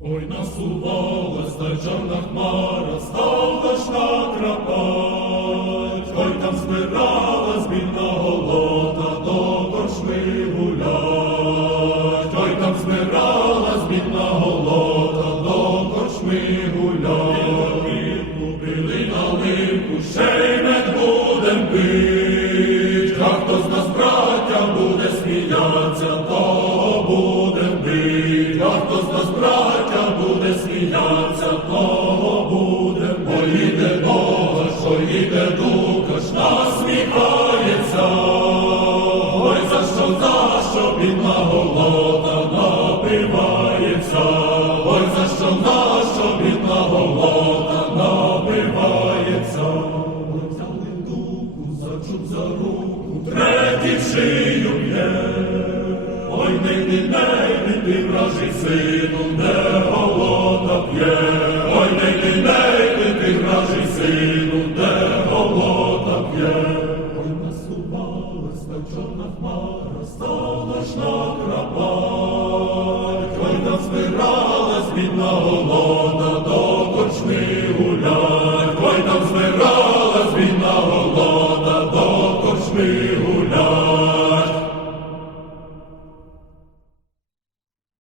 Ой, насувалась чорна хмара, стала ж накрапать, ой, там збиралась бідна голота, до корчми гулять, ой, там збиралась бідна голота, до корчми гулять. Купили наливку, ще й мед будем пить, а хто з нас, браття, буде сміятися, того будем бить, а хто з нас, браття, буде сміятися, того бить. Ой, Бога, що іде духа, ж насміхається, ой, за що, за що бідна голота напивається, ой, за що, за що бідна голота напивається. Взяли дуку, за чуб за руку, третій шию б'є. Ой, не не не не ти вражий сину, Ой, насувалась та чорна хмара, стала ж на крапать. Ой, там збиралась бідна голота,